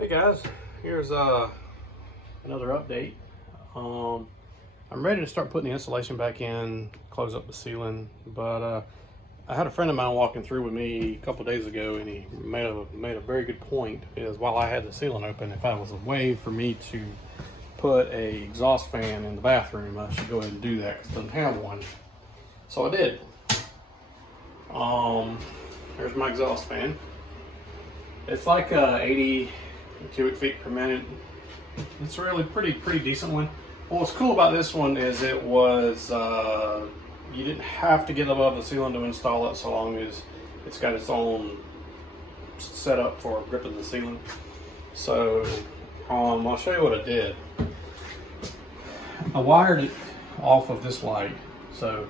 Hey guys, here's another update. I'm ready to start putting the insulation back in, close up the ceiling, but I had a friend of mine walking through with me a couple days ago, and he made a very good point. Is while I had the ceiling open, if I was a way for me to put a exhaust fan in the bathroom, I should go ahead and do that because it doesn't have one. So I did. There's my exhaust fan. It's like 80 cubic feet per minute. It's a really pretty decent one. What's cool about this one is it was you didn't have to get above the ceiling to install it, so long as it's got its own setup for gripping the ceiling. So I'll show you what I did. I wired it off of this light, so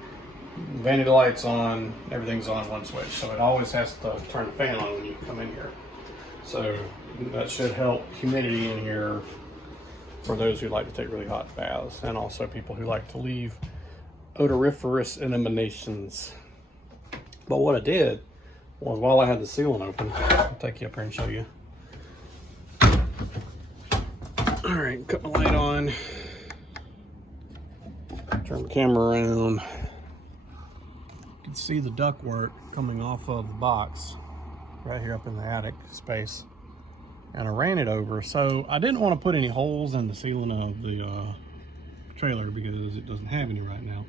vanity light's on, everything's on one switch, so it always has to turn the fan on when you come in here. So that should help humidity in here for those who like to take really hot baths, and also people who like to leave odoriferous emanations. But what I did was, while I had the ceiling open, I'll take you up here and show you. All right, cut my light on, turn the camera around. You can see the ductwork coming off of the box right here up in the attic space, and I ran it over. So I didn't want to put any holes in the ceiling of the trailer because it doesn't have any right now.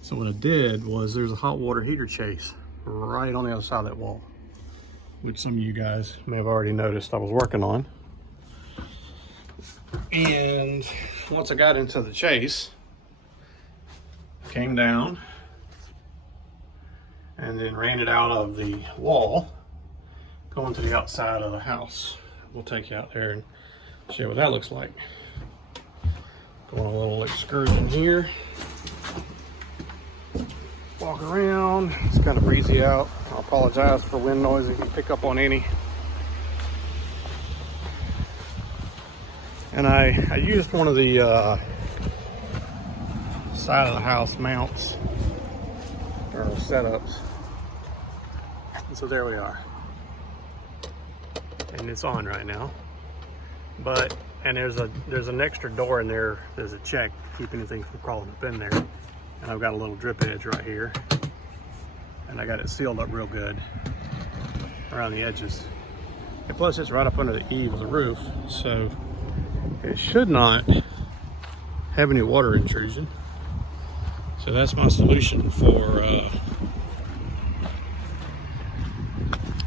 So what I did was, there's a hot water heater chase right on the other side of that wall, which some of you guys may have already noticed I was working on. And once I got into the chase, came down and then ran it out of the wall, going to the outside of the house. We'll take you out there and show you what that looks like. Going a little excursion here. Walk around. It's kind of breezy out. I apologize for wind noise if you pick up on any. And I used one of the side of the house mounts or setups. And so there we are. And it's on right now, and there's an extra door in there. There's a check to keep anything from crawling up in there, and I've got a little drip edge right here, and I got it sealed up real good around the edges. And plus, it's right up under the eave of the roof, so it should not have any water intrusion. So that's my solution for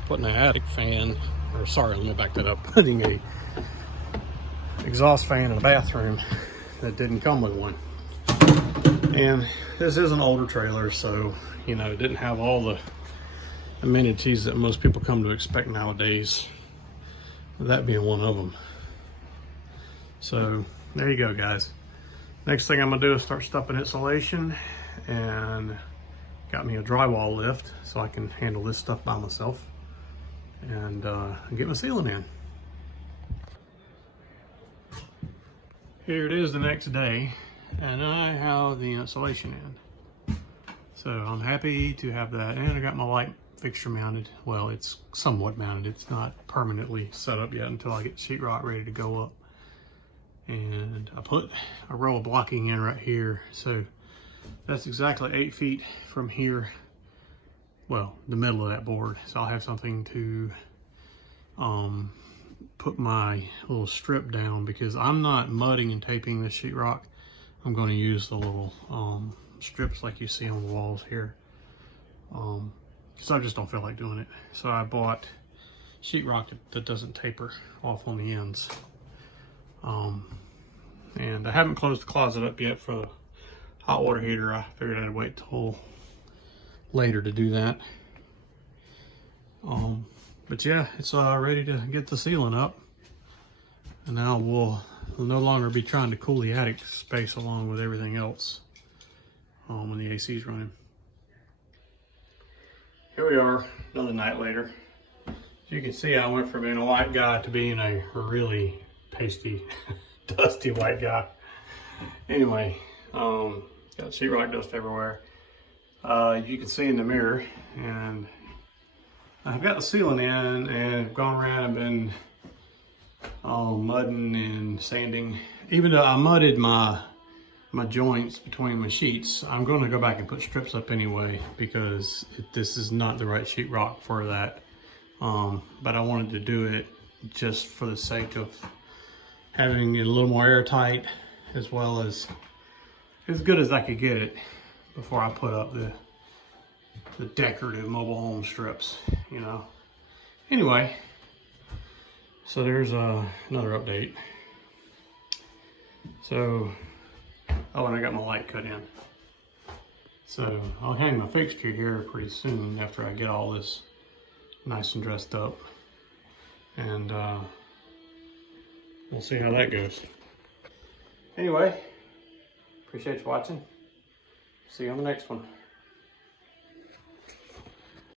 putting an attic fan. Or sorry, let me back that up. Putting a exhaust fan in the bathroom that didn't come with one. And this is an older trailer, so you know, it didn't have all the amenities that most people come to expect nowadays, that being one of them. So there you go, guys. Next thing I'm gonna do is start stuffing insulation, and got me a drywall lift so I can handle this stuff by myself and get my ceiling in. Here it is the next day, and I have the insulation in. So I'm happy to have that, and I got my light fixture mounted. Well, it's somewhat mounted. It's not permanently set up yet until I get sheetrock ready to go up. And I put a row of blocking in right here. So that's exactly 8 feet from here. Well, the middle of that board. So I'll have something to put my little strip down, because I'm not mudding and taping the sheetrock. I'm going to use the little strips like you see on the walls here, because I just don't feel like doing it. So I bought sheetrock that doesn't taper off on the ends. And I haven't closed the closet up yet for the hot water heater. I figured I'd wait till later to do that. But yeah, it's ready to get the ceiling up, and now we'll no longer be trying to cool the attic space along with everything else when the AC is running. Here we are, another night later. As you can see, I went from being a white guy to being a really pasty dusty white guy. Anyway, got sheetrock dust everywhere. You can see in the mirror, and I've got the ceiling in and gone around and been mudding and sanding. Even though I mudded my joints between my sheets, I'm going to go back and put strips up anyway because this is not the right sheetrock for that. But I wanted to do it just for the sake of having it a little more airtight, as well as good as I could get it before I put up the decorative mobile home strips, you know. Anyway, so there's another update. So, oh, and I got my light cut in. So I'll hang my fixture here pretty soon after I get all this nice and dressed up. And we'll see how that goes. Anyway, appreciate you watching. See you on the next one.